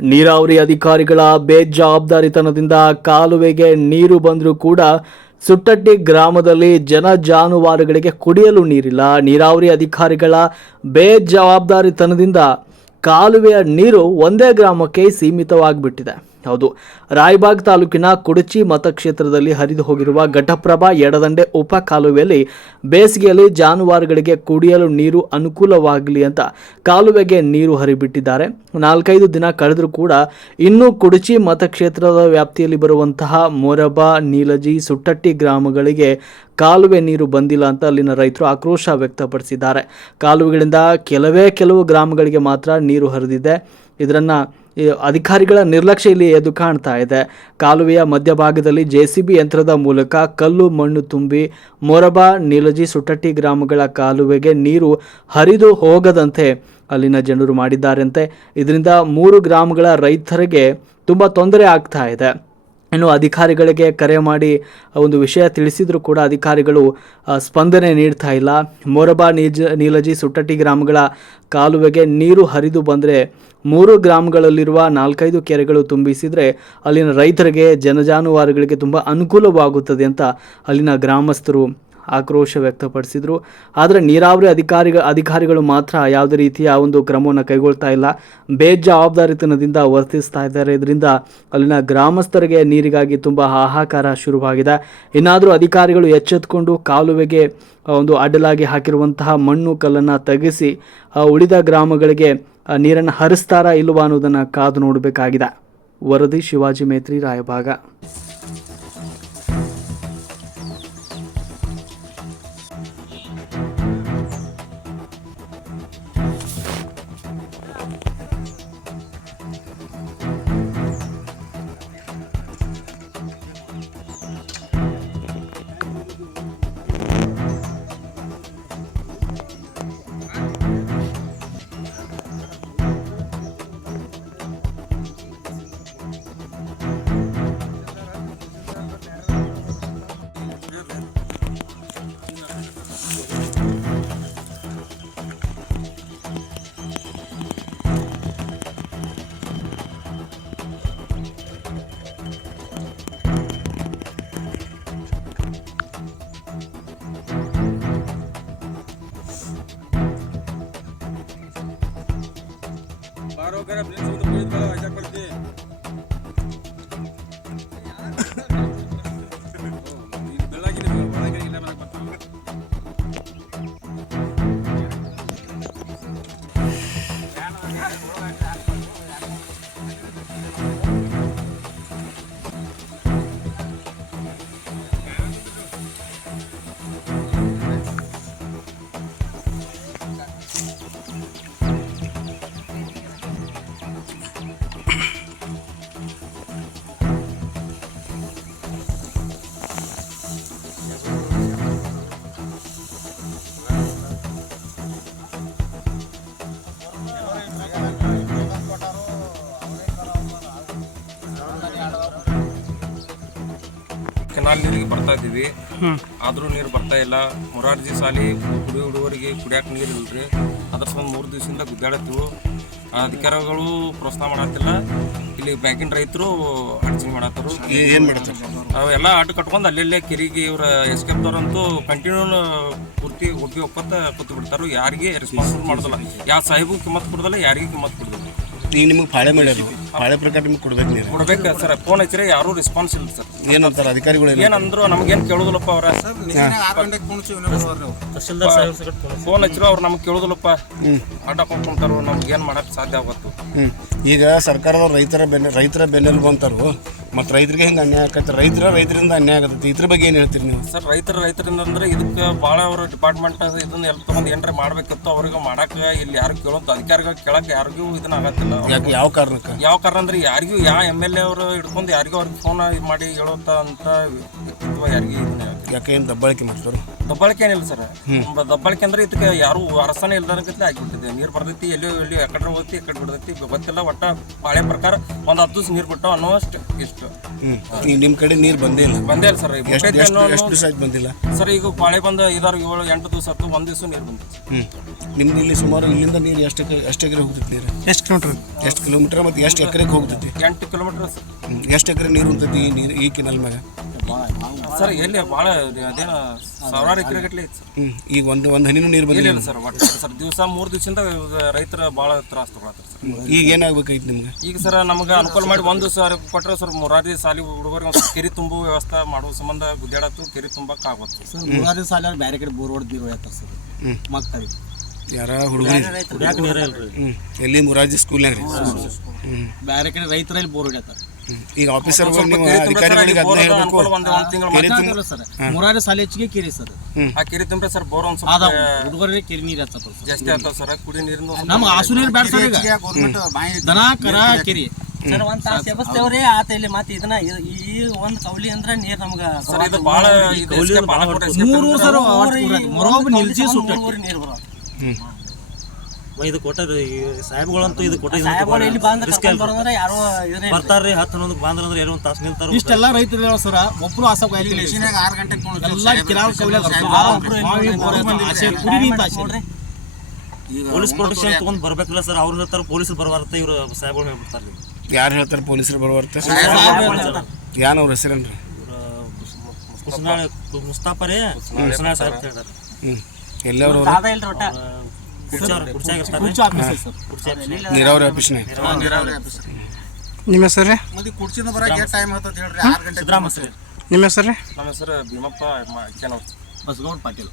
ನೀರಾವರಿ ಅಧಿಕಾರಿಗಳ ಬೇಜವಾಬ್ದಾರಿತನದಿಂದ ಕಾಲುವೆಗೆ ನೀರು ಬಂದರೂ ಕೂಡ ಸುಟ್ಟಟ್ಟಿ ಗ್ರಾಮದಲ್ಲಿ ಜನ ಜಾನುವಾರುಗಳಿಗೆ ಕುಡಿಯಲು ನೀರಿಲ್ಲ. ನೀರಾವರಿ ಅಧಿಕಾರಿಗಳ ಬೇಜವಾಬ್ದಾರಿತನದಿಂದ ಕಾಲುವೆಯ ನೀರು ಒಂದೇ ಗ್ರಾಮಕ್ಕೆ ಸೀಮಿತವಾಗಿಬಿಟ್ಟಿದೆ. ಹೌದು, ರಾಯಬಾಗ್ ತಾಲೂಕಿನ ಕುಡಚಿ ಮತಕ್ಷೇತ್ರದಲ್ಲಿ ಹರಿದು ಹೋಗಿರುವ ಘಟಪ್ರಭಾ ಎಡದಂಡೆ ಉಪ ಕಾಲುವೆಯಲ್ಲಿ ಬೇಸಿಗೆಯಲ್ಲಿ ಜಾನುವಾರುಗಳಿಗೆ ಕುಡಿಯಲು ನೀರು ಅನುಕೂಲವಾಗಲಿ ಅಂತ ಕಾಲುವೆಗೆ ನೀರು ಹರಿಬಿಟ್ಟಿದ್ದಾರೆ. 4-5 ದಿನ ಕಳೆದರೂ ಕೂಡ ಇನ್ನೂ ಕುಡಚಿ ಮತಕ್ಷೇತ್ರದ ವ್ಯಾಪ್ತಿಯಲ್ಲಿ ಬರುವಂತಹ ಮೊರಬಾ, ನೀಲಜಿ, ಸುಟ್ಟಟ್ಟಿ ಗ್ರಾಮಗಳಿಗೆ ಕಾಲುವೆ ನೀರು ಬಂದಿಲ್ಲ ಅಂತ ಅಲ್ಲಿನ ರೈತರು ಆಕ್ರೋಶ ವ್ಯಕ್ತಪಡಿಸಿದ್ದಾರೆ. ಕಾಲುವೆಗಳಿಂದ ಕೆಲವು ಗ್ರಾಮಗಳಿಗೆ ಮಾತ್ರ ನೀರು ಹರಿದಿದೆ. ಇದರನ್ನು ಅಧಿಕಾರಿಗಳ ನಿರ್ಲಕ್ಷ್ಯ ಇಲ್ಲಿ ಎದ್ದು ಕಾಣ್ತಾ ಇದೆ. ಕಾಲುವೆಯ ಮಧ್ಯಭಾಗದಲ್ಲಿ JCB ಯಂತ್ರದ ಮೂಲಕ ಕಲ್ಲು ಮಣ್ಣು ತುಂಬಿ ಮೊರಬಾ, ನೀಲಜಿ, ಸುಟ್ಟಟ್ಟಿ ಗ್ರಾಮಗಳ ಕಾಲುವೆಗೆ ನೀರು ಹರಿದು ಹೋಗದಂತೆ ಅಲ್ಲಿನ ಜನರು ಮಾಡಿದ್ದಾರಂತೆ. ಇದರಿಂದ 3 ಗ್ರಾಮಗಳ ರೈತರಿಗೆ ತುಂಬ ತೊಂದರೆ ಆಗ್ತಾ ಇದೆ. ಇನ್ನು ಅಧಿಕಾರಿಗಳಿಗೆ ಕರೆ ಮಾಡಿ ಒಂದು ವಿಷಯ ತಿಳಿಸಿದರೂ ಕೂಡ ಅಧಿಕಾರಿಗಳು ಸ್ಪಂದನೆ ನೀಡ್ತಾ ಇಲ್ಲ. ಮೊರಬಾ, ನೀಲಜಿ, ಸುಟ್ಟಟ್ಟಿ ಗ್ರಾಮಗಳ ಕಾಲುವೆಗೆ ನೀರು ಹರಿದು ಬಂದರೆ 3 ಗ್ರಾಮಗಳಲ್ಲಿರುವ 4-5 ಕೆರೆಗಳು ತುಂಬಿಸಿದರೆ ಅಲ್ಲಿನ ರೈತರಿಗೆ, ಜಾನುವಾರುಗಳಿಗೆ ತುಂಬ ಅನುಕೂಲವಾಗುತ್ತದೆ ಅಂತ ಅಲ್ಲಿನ ಗ್ರಾಮಸ್ಥರು ಆಕ್ರೋಶ ವ್ಯಕ್ತಪಡಿಸಿದರು. ಆದರೆ ನೀರಾವರಿ ಅಧಿಕಾರಿಗಳು ಮಾತ್ರ ಯಾವುದೇ ರೀತಿಯ ಒಂದು ಕ್ರಮವನ್ನು ಕೈಗೊಳ್ತಾ ಇಲ್ಲ, ಬೇಜವಾಬ್ದಾರಿತನದಿಂದ ವರ್ತಿಸ್ತಾ ಇದ್ದಾರೆ. ಇದರಿಂದ ಅಲ್ಲಿನ ಗ್ರಾಮಸ್ಥರಿಗೆ ನೀರಿಗಾಗಿ ತುಂಬ ಹಾಹಾಕಾರ ಶುರುವಾಗಿದೆ. ಇನ್ನಾದರೂ ಅಧಿಕಾರಿಗಳು ಎಚ್ಚೆತ್ತುಕೊಂಡು ಕಾಲುವೆಗೆ ಒಂದು ಅಡ್ಡಲಾಗಿ ಹಾಕಿರುವಂತಹ ಮಣ್ಣು ಕಲ್ಲನ್ನು ತೆಗೆಸಿ ಉಳಿದ ಗ್ರಾಮಗಳಿಗೆ ನೀರನ್ನು ಹರಿಸ್ತಾರಾ ಇಲ್ಲವಾ ಅನ್ನೋದನ್ನು ಕಾದು ನೋಡಬೇಕಾಗಿದೆ. ವರದಿ ಶಿವಾಜಿ ಮೇತ್ರಿ, ರಾಯಭಾಗ. ಕೆನಾಲ್ ನೀರಿಗೆ ಬರ್ತಾ ಇದ್ದೀವಿ, ಆದರೂ ನೀರು ಬರ್ತಾ ಇಲ್ಲ. ಮೊರಾರ್ಜಿ ಸಾಲಿ ಹುಡುಗರಿಗೆ ಕುಡಿಯೋಕೆ ನೀರು ಇಲ್ರಿ. ಅದ್ರ ಸಂಬಂಧ 3 ದಿವಸದಿಂದ ಗುದ್ದಾಡತ್ತೀವಿ. ಅಧಿಕಾರಿಗಳು ಪ್ರೋತ್ಸಾಹ ಮಾಡತ್ತಿಲ್ಲ. ಇಲ್ಲಿ ಬ್ಯಾಂಕಿನ ರೈತರು ಅಡಚಣೆ ಮಾಡತ್ತಾರು. ಏನು ಮಾಡತ್ತಾರೆ? ಅವೆಲ್ಲ ಆಟ ಕಟ್ಕೊಂಡು ಅಲ್ಲೆಲ್ಲೇ ಕೆರಿಗೆ ಇವ್ರ ಎಸ್ಕೆಪ್ದವ್ರಂತೂ ಕಂಟಿನ್ಯೂ ಪೂರ್ತಿ ಒಬ್ಬಿ ಒಪ್ಪತ್ತ ಕೂತು ಬಿಡ್ತಾರೆ. ಯಾರಿಗೆ ರೆಸ್ಪಾನ್ಸಿಬಲ್ ಮಾಡೋದಿಲ್ಲ. ಯಾವ ಸಾಹಿಬು ಕಿಮ್ಮತ್ ಕೊಡೋದಿಲ್ಲ, ಯಾರಿಗೂ ಕಿಮ್ಮತ್ ಕೊಡೋದಿಲ್ಲ. ಈಗ ನಿಮಗೆ ಪಾಳೆ ಮಾಡ್ಯಾರ, ಪಾಳೆ ಪ್ರಕಾರ ನಿಮ್ಗೆ ಕೊಡ್ಬೇಕು ನೀರು ಕೊಡ್ಬೇಕು ಸರ್. ಫೋನ್ ಹಚ್ಚಿದ್ರೆ ಯಾರೂ ರೆಸ್ಪಾನ್ಸ್ ಇಲ್ಲ ಸರ್. ಏನಂತಾರೆ ಅಧಿಕಾರಿಗಳು? ಏನಂದ್ರು ನಮ್ಗೇನು ಕೇಳೋದಿಲ್ಲಪ್ಪ. ಅವ್ರ ಫೋನ್ ಹಚ್ಚಿರೋ ಅವ್ರು ನಮ್ಗೆ ಕೇಳೋದಿಲ್ಲಪ್ಪ. ಆಟ ಕೊಂಡ್ಕೊಂತಾರು, ನಮ್ಗೆ ಏನು ಮಾಡಕ್ಕೆ ಸಾಧ್ಯ ಆಗುತ್ತೆ. ಈಗ ಸರ್ಕಾರದವ್ರು ರೈತರ ಬೆನ್ನೆಲುಬು ಅಂತಾರು, ಮತ್ತು ರೈತರಿಗೆ ಹಿಂಗೆ ಅನ್ಯಾಯ ಆಗತ್ತೆ. ರೈತರಿಂದ ಅನ್ಯಾಯ ಆಗತ್ತೆ. ಇದ್ರ ಬಗ್ಗೆ ಏನು ಹೇಳ್ತೀರಿ ನೀವು? ಸರ್, ರೈತರಿಂದ ಅಂದ್ರೆ ಇದಕ್ಕೆ ಭಾಳ ಅವರು ಡಿಪಾರ್ಟ್ಮೆಂಟ್ ಇದನ್ನ ಎಲ್ಲ ತೊಗೊಂಡು ಏನಾರ ಮಾಡ್ಬೇಕಿತ್ತು. ಅವ್ರಿಗೆ ಮಾಡಕ್ಕೆ ಇಲ್ಲಿ ಯಾರು ಕೇಳೋದು, ಅಧಿಕಾರಿಗಳು ಕೇಳಕ್ಕೆ ಯಾರಿಗೂ ಇದನ್ನ ಆಗತ್ತಿಲ್ಲ. ಯಾವ ಕಾರಣಕ್ಕೆ? ಯಾವ ಕಾರಣ ಅಂದ್ರೆ ಯಾರಿಗೂ ಯಾವ MLA ಅವರು ಹಿಡ್ಕೊಂಡು ಯಾರಿಗೂ ಅವ್ರಿಗೆ ಫೋನ್ ಮಾಡಿ ಹೇಳೋಂಥ ಅಂತ ವ್ಯಕ್ತಿತ್ವ ಯಾರಿಗೂ ಇದನ್ನ ಯಾಕೆ ಏನು ದಬ್ಬಾಳಿಕೆ ಮಾಡ್ತಾರೆ? ದಬ್ಬಾಳಿಕೆ ಏನಿಲ್ಲ ಸರ್. ದಬ್ಬಾಳಿಕೆ ಅಂದ್ರೆ ಇದಕ್ಕೆ ಯಾರು ವಾರಸನೇ ಇಲ್ದಾರಗತ್ಲೆ ಆಗಿಬಿಟ್ಟಿದೆ. ನೀರು ಬರ್ತೈತಿ, ಎಲ್ಲಿ ಎಕಡೆ ಹೋಗ್ತಿ ಎಕಡೆ ಬಿಡ್ತೈತಿ ಗೊತ್ತಿಲ್ಲ. ಒಟ್ಟ ಪಾಳೆ ಪ್ರಕಾರ ಒಂದು 10 ದಿವಸ ನೀರು ಬಿಟ್ಟು ಅನ್ನೋಷ್ಟು ಇಷ್ಟು. ಈಗ ನಿಮ್ಮ ಕಡೆ ನೀರು ಬಂದೇ ಇಲ್ಲ? ಬಂದೇ ಇಲ್ಲ ಸರ್. ಎಷ್ಟು ದಿವಸ ಆಯ್ತು ಬಂದಿಲ್ಲ ಸರ್? ಈಗ ಪಾಳೆ ಬಂದ 7-8 ದಿವಸ ಆಯ್ತು. 1 ದಿವಸ ನೀರು ಬಂದಿತ್ತು. ನಿಮ್ದು ಇಲ್ಲಿ ಸುಮಾರು ಇಲ್ಲಿಂದ ನೀರು ಎಷ್ಟು ಎಕರೆ ಹೋಗ್ತೈತಿ? ನೀರು ಎಷ್ಟು ಕಿಲೋಮೀಟರ್ ಮತ್ತು ಎಷ್ಟು ಎಕರೆಗೆ ಹೋಗ್ತೈತಿ? 8 ಕಿಲೋಮೀಟರ್ ಸರ್. ಎಷ್ಟು ಎಕರೆ ನೀರು ಉಂಟೈತಿ ಈ ನೀರು ಈ ಕೆನಲ್ ಮ್ಯಾಗ? ಸರ್ ಎಲ್ಲಿ ಭಾಳ ಅದೇನು ಸಾವಿರಾರು ಎಕರೆ ಗಟ್ಟಲೆ ಐತೆ ಸರ್. ಈಗ ಒಂದು ಹನಿನೂ ನೀರು ಬಂದಿಲ್ಲ ಇಲ್ಲ ಸರ್. ಒಟ್ಟು ಸರ್ ದಿವಸ 3 ದಿವಸದಿಂದ ರೈತರ ಭಾಳ ತ್ರಾಸ ತಗೊಳತ್ತಾರೆ ಸರ್. ಈಗ ಏನಾಗಬೇಕೈತಿ ನಿಮ್ಗೆ? ಈಗ ಸರ್ ನಮ್ಗೆ ಅನುಕೂಲ ಮಾಡಿ 1 ದಿವಸ ಕೊಟ್ಟರೆ ಸರ್ ಮೊರಾರ್ಜಿ ಸಾಲಿ ಹುಡುಗರಿಗೆ ಒಂದು ಕೆರೆ ತುಂಬುವ ವ್ಯವಸ್ಥೆ ಮಾಡುವ ಸಂಬಂಧ ಗುದ್ದಾಡತ್ತು ಕೆರೆ ತುಂಬಕ್ಕೆ ಆಗುತ್ತೆ ಸರ್. ಮೊರಾರ್ಜಿ ಸಾಲಿ ಅವ್ರು ಬೇರೆ ಕಡೆ ಬೋರ್ ಹೊಡೆದು ನೀರು ಹೋಗ್ತಾರೆ ಸರ್ ಮಕ್ಕಳಿಗೆ. ಯಾರ ಹುಡುಗರು ಎಲ್ಲಿ ಮುರಾರ್ಜಿ ಸ್ಕೂಲ್ನಾಗ ರೀ? ಬೇರೆ ಕಡೆ ರೈತರಲ್ಲಿ ಬೋರ್ ಹೊಡ್ಯಾತಾರೆ. ಈಗ ಆಫೀಸರ್ಗಳು ನೀವು ಅಧಿಕಾರಿಗಳಿಗೆ ಅದನ್ನ ಹೇಳ್ಬೇಕು. ಒಂದು ತಿಂಗಳು ಕೆರೆ ತುಂಬ ಸರ್ ಮೊರಾರ್ಜಿ ಸಾಲಿ ಹೆಚ್ಚಿಗೆ ಕೆರೆ ಸರ್. ಆ ಕೆರೆ ತುಂಬ್ರೆ ಸರ್ ಬೋರ್ ಒಂದು ಅದಾವ ಸ್ವಲ್ಪ ಹುಡುಗರಿಗೆ ಕೆರೆ ನೀರು ಹಚ್ಚತ್ತ ಜಾಸ್ತಿ ಆಗ್ತಾವ ಸರ್. ಕುಡಿ ನೀರಿನ ನಮ್ಗೆ ಹಸು ನೀರು ಬೇಡ ಸರ್. ಈಗ ದನ ಕರ ಕೆರೆ ಸರ್ ಒಂದ್ ತಾಸು ಎಬಸ್ತೇವ್ರಿ ಆತ ಇಲ್ಲಿ ಮತ್ತೆ ಇದನ್ನ ಈ ಒಂದ್ ಕೌಲಿ ಅಂದ್ರ ನೀರ್ ನಮ್ಗ ಸರ್ ಇದು ಭಾಳ ಮೂರು ಸರ್ ಮರೋಬ್ ನಿಲ್ಸಿ ಸುಟ್ಟ ನೀರ್ ಬರೋದು. ಇದು ಕೊಟ್ಟ ಸಾಹೇಬ್ಗಳಂತೂ ಇದು ಕೊಟ್ಟ ಇಲ್ಲಿ ಬಂದ್ರೆ ಯಾರೋ ಇದನ್ನ ಬರ್ತಾರ್ರಿ 10-11 ಬಂದ್ರಂದ್ರೆ ಏನೋ ಒಂದು ತಾಸು ನಿಲ್ತಾರ. ಇಷ್ಟೆಲ್ಲ ರೈತರು ಸರ್ ಒಬ್ರು ಆಸೆ 6 ಗಂಟೆಗೆ ಎಲ್ಲ ಕಿರಾವ್ ಕೌಲಿ ಪೊಲೀಸ್ ಪ್ರೊಟೆಕ್ಷನ್ ತಗೊಂಡ್ ಬರ್ಬೇಕಲ್ಲ ಸರ್. ಅವ್ರ ಹೇಳ್ತಾರೆ ಪೊಲೀಸರು ಬರಬಾರ್ದ, ಇವ್ರು ಸಾಹೇಬ್ಗಳು ಹೇಳ್ಬಿಡ್ತಾರೆ. ಯಾರು ಹೇಳ್ತಾರೆ ಪೊಲೀಸರು ಬರುವರ್ತ? ಯಾನ್ ಅವ್ರ ಹೆಸರೇನ್ರಿ? ಮುಸ್ತಾಫರೇ ಕುಸ್ನಾಳ್ ಸಾಹೇಬ್ ಹೇಳ್ತಾರೆ. ಎಲ್ಲವ್ರು ದಾದ ಇಲ್ರಿ ಒಟ್ಟ ನೀರಾವರಿ ಆಫೀಸ್ನಾಗ. ನಿಮ್ಮ ಹೆಸರು ರೀ? ಸಿದ್ದರಾಮಯ್ಯ. ನಿಮ್ಮ ಹೆಸರು ರೀ? ನಮ್ಮ ಹೆಸರು ಭೀಮಪ್ಪ ಬಸಗೌಡ ಪಾಟೀಲ್.